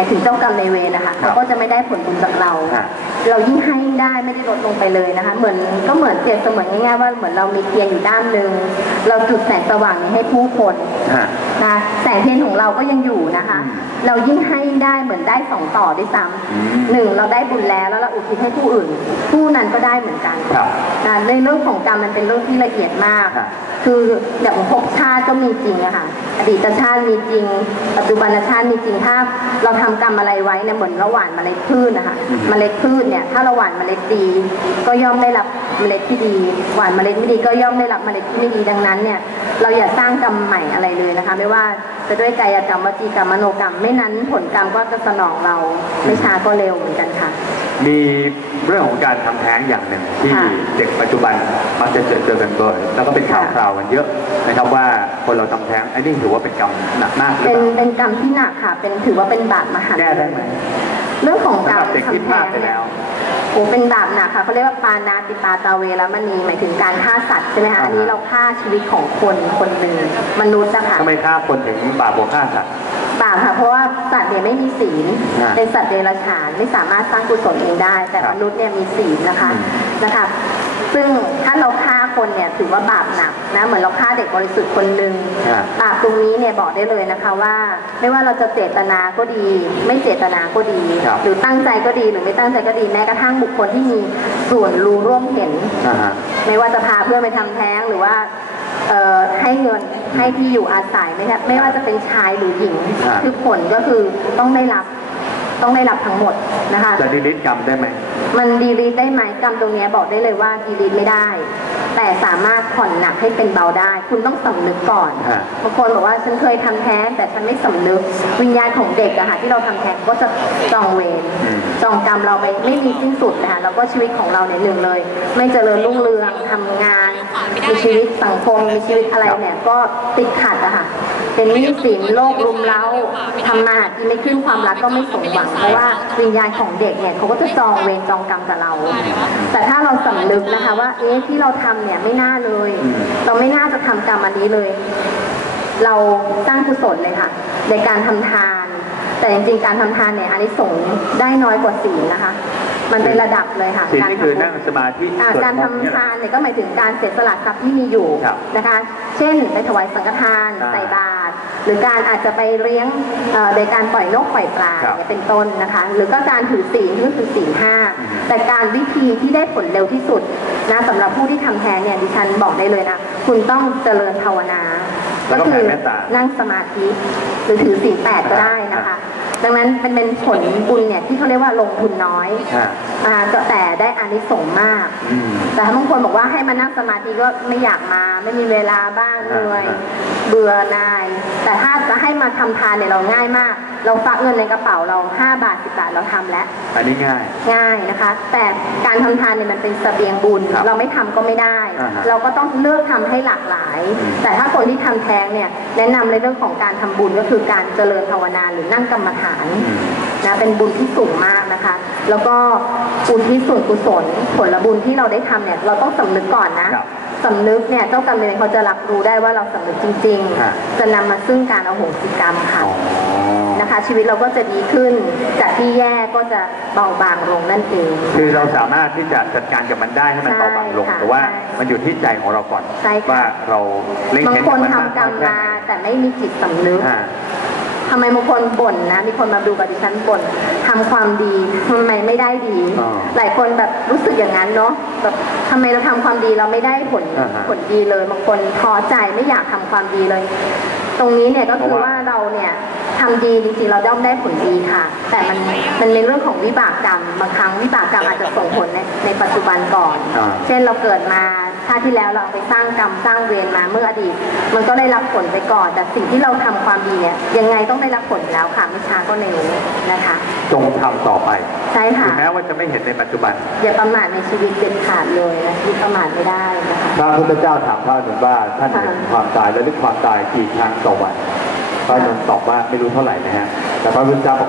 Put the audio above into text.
ายถึงเจ้ากรรมในายเวรนะคะเขาก็จะไม่ได้ผลบุญจากเราฮะเรายิ่งให้ยิ่งได้ไม่ได้ลดลงไปเลยนะคะ เหมือนก็เหมือนเปรียบเสมือนง่ายๆว่าเหมือนเรามีเทียนอยู่ด้านหนึ่ง เราจุดแสงสว่างนี้ให้ผู้คนฮะ นะแสงเทียนของเราก็ยังอยู่นะคะ อืมเรายิ่งให้ยิ่งได้เหมือนได้สองต่อด้วยซ้อืมำหนึ่งเราได้บุญแล้วแล้วเราอุทิศให้ผู้อื่น ผู้นั้นก็ได้เหมือนกัน ครับ นะในเรื่องของกรรมมันเป็นเรื่องที่ละเอียดมาก ครับคืออย่างภพชาติก็มีจริงอะค่ะ อดีตชาติมีจริง ปัจจุบันชาติมีจริง ถ้าเราทำกรรมอะไรไว้เนี่ยเหมือนเราหว่านเมล็ดพืชนะคะ อืม เมล็ดพืชเนี่ย ถ้าเราหว่านเมล็ดดี ก็ย่อมได้รับ เมล็ดที่ดี หว่านเมล็ดไม่ดีก็ย่อมได้รับเมล็ดที่ไม่ดีดังนั้นเนี่ยเราอย่าสร้างกรรมใหม่อะไรเลยนะคะ ไม่ว่าจะด้วยกายกรรมวจีกรรมมโนกรรม ไม่นั้นผลกรรมก็จะสนองเราไม่ช้าก็เร็วเหมือนกันค่ะ มีเรื่องของการทำแท้งอย่างหนึ่งที่ค่ะเด็กปัจจุบันมักจะเจอเจอกันบ่อยแล้วก็เป็นข่าวค่ะคราวกันเยอะนะครับว่าคนเราทำแท้งไอ้นี่ถือว่าเป็นกรรมหนักมากหรือเป็นเปล่าเป็นกรรมที่หนักค่ะ เป็นถือว่าเป็นบาปมหันต์แก้ได้ไหมเรื่องของสำกาหรรับเด็กที่ทำพลาแท้ดงไปเนี่แล้ยว โอ้เป็นบาปหนักค่ะเขาเรียกว่าปานาติปาตาเวรมณีหมายถึงการฆ่าสัตว์ใช่ไหมคะอ่าฮะอันนี้เราฆ่าชีวิตของคนคนหนึ่งมนุษย์นะคะทำไมฆ่าคนถึงบาปบวกฆ่าสัตว์บาปค่ะเพราะว่าสัตว์เนี่ยไม่มีศีลอ่าเป็นสัตว์เดรัจฉานไม่สามารถสร้างกุศลเองได้ แต่ครับมนุษย์เนี่ยมีศีลนะคะอืมนะคะ ซึ่งถ้าเราฆ่า คนเนี่ยถือว่าบาปหนักนะเหมือนเราฆ่าเด็กบริสุทธิ์คนหนึ่งอ่าบาปตรงนี้เนี่ยบอกได้เลยนะคะว่า ไม่ว่าเราจะเจตนาก็ดี ไม่เจตนาก็ดี ครับ หรือตั้งใจก็ดีหรือไม่ตั้งใจก็ดีแม้กระทั่งบุคคลที่มีส่วนรู้ร่วมเห็น อ่าฮะ ไม่ว่าจะพาเพื่อนไปทำแท้งหรือว่าเอ่อให้เงินให้ที่อยู่อาศัยไม่ใช่ไม่ว่าจะเป็นชายหรือหญิงอ่าคือผลก็คือต้องได้รับต้องได้รับทั้งหมดนะคะ จะดิลิทกรรมได้ไหม มันดีลีทได้ไหมกรรมตรงเนี้ยบอกได้เลยว่าดีลีทไม่ได้ แต่สามารถผ่อนหนักให้เป็นเบาได้ คุณต้องสำนึกก่อนฮะ บางคนบอกว่าฉันเคยทำแท้งแต่ฉันไม่สำนึกวิญญาณของเด็กอะค่ะที่เราทำแท้งก็จะจองเวรอืม จองกรรมเราไปไม่มีสิ้นสุดนะคะแล้วก็ชีวิตของเราเนี่ยหนึ่งเลย ไม่เจริญรุ่งเรืองทำงานมีชีวิตสังคมมีชีวิตอะไรเนี่ยก็ติดขัดอะค่ะเป็นหนี้สินโรครุมเร้าทำมาหากินไม่ขึ้นความรักก็ไม่สมหวังเพราะว่าวิญญาณของเด็กเนี่ยเขาก็จะจองเวรจองกรรมกับเรา แต่ถ้าเราสำนึกนะคะว่าเอ๊ะที่เราทำเนี่ยไม่น่าเลยอืมเราไม่น่าจะทำกรรมอันนี้เลย เราสร้างกุศลเลยค่ะ ในการทำทาน แต่จริงๆการทำทานเนี่ยอันนี้ส่งส์ได้น้อยกว่าศีลนะคะ มันเป็นระดับเลยค่ะศีลการนี่คือทำบุญนั่งสมาธิอ่าสวดการมนต์เนี่ยทำทานเนี่ยก็หมายถึงการเสียสละทรัพย์ที่มีอยู่ครับนะคะ เช่น ไปถวายสังฆทานอ่าใส่บาตรหรือการอาจจะไปเลี้ยงเอ่อโดยการปล่อยนกปล่อยปลาครับเนี่ยเป็นต้นนะคะ หรือก็การถือศีลก็คือศีลห้าอืมแต่การวิธีที่ได้ผลเร็วที่สุด นะสำหรับผู้ที่ทำแท้งเนี่ยดิฉันบอกได้เลยนะ คุณต้องเจริญภาวนา แล้วก็ก็คืแผ่เมตตานั่งสมาธิหรือถือศีลแปดก็ได้นะคะ ดังนั้นมันเป็นผลบุญเนี่ยที่เขาเรียกว่าลงทุนน้อยฮะอ่าก็แต่ได้อานิสงส์มาก อืม แต่ถ้าบางคนบอกว่าให้มานั่งสมาธิก็ไม่อยากมา ไม่มีเวลาบ้างเหนื่อย อ่า เบื่อหน่าย แต่ถ้าจะให้มาทำทานเนี่ยเราง่ายมาก เราฟักเงินในกระเป๋าเรา 5 บาท 10 บาทเราทำแล้ว อันนี้ง่าย ง่ายนะคะ แต่การทำทานเนี่ยมันเป็นเสบียงบุญ ครับเราไม่ทำก็ไม่ได้ อ่าฮะเราก็ต้องเลือกทำให้หลากหลาย อืม แต่ถ้าคนที่ทำแท้งเนี่ยแนะนำในเรื่องของการทำบุญก็คือการเจริญภาวนาหรือนั่งกรรมฐาน อืม นะเป็นบุญที่สูงมากนะคะ แล้วก็บุญที่ส่วนกุศลผลบุญที่เราได้ทำเนี่ยเราต้องสำนึกก่อนนะครับสำนึกเนี่ยเจ้ากรรมนายเวรเขาจะรับรู้ได้ว่าเราสำนึกจริง ฮะ ๆ จะนำมาซึ่งการอโหสิกรรมค่ะ อ๋อนะคะ ชีวิตเราก็จะดีขึ้น จากที่แย่ก็จะเบาบางลงนั่นเอง คือเราสามารถที่จะจัดการกับมันได้ให้มันใช่เบาบางลงค่ะแต่ว่าใช่มันอยู่ที่ใจของเราก่อน ใช่ค่ะ ว่าเราเล่งบางเห็นคนบทำมันกรรมแค่มาไหนแต่ไม่มีจิตสำนึก อ่า ทำไมบางคนบ่นนะ มีคนมาดูกับดิฉันบ่นทำความดีทำไมไม่ได้ดีอ๋อหลายคนแบบรู้สึกอย่างนั้นเนาะแบบทำไมเราทำความดีเราไม่ได้ผลอ่าฮะผลดีเลยบางคนท้อใจไม่อยากทำความดีเลย ตรงนี้เนี่ยก็คือเพราะว่าว่าเราเนี่ยทำดีจริงๆเราย่อมได้ผลดีค่ะ แต่มันมันในเรื่องของวิบากกรรมบางครั้งวิบากกรรมอาจจะส่งผลในในปัจจุบันก่อนอ่าเช่นเราเกิดมาชาติที่แล้วเราเอาไปสร้างกรรมสร้างเวรมาเมื่ออดีต มันก็ได้รับผลไปก่อน แต่สิ่งที่เราทำความดีเนี่ยยังไงต้องได้รับผลอยู่แล้วค่ะไม่ช้าก็เร็วนะคะ จงทำต่อไปใช่ค่ะถึงแม้ว่าจะไม่เห็นในปัจจุบันอย่าประมาทในชีวิตเด็ดขาดเลยนะชีวิตประมาทไม่ได้นะคะพระพุทธเจ้าถามพระอนุนว่าท่านเห็นความตายและลึกความตายกี่ครั้งต่อวันพระอนุนตอบว่าไม่รู้เท่าไหร่นะฮะแต่พระพุทธเจ้าบอก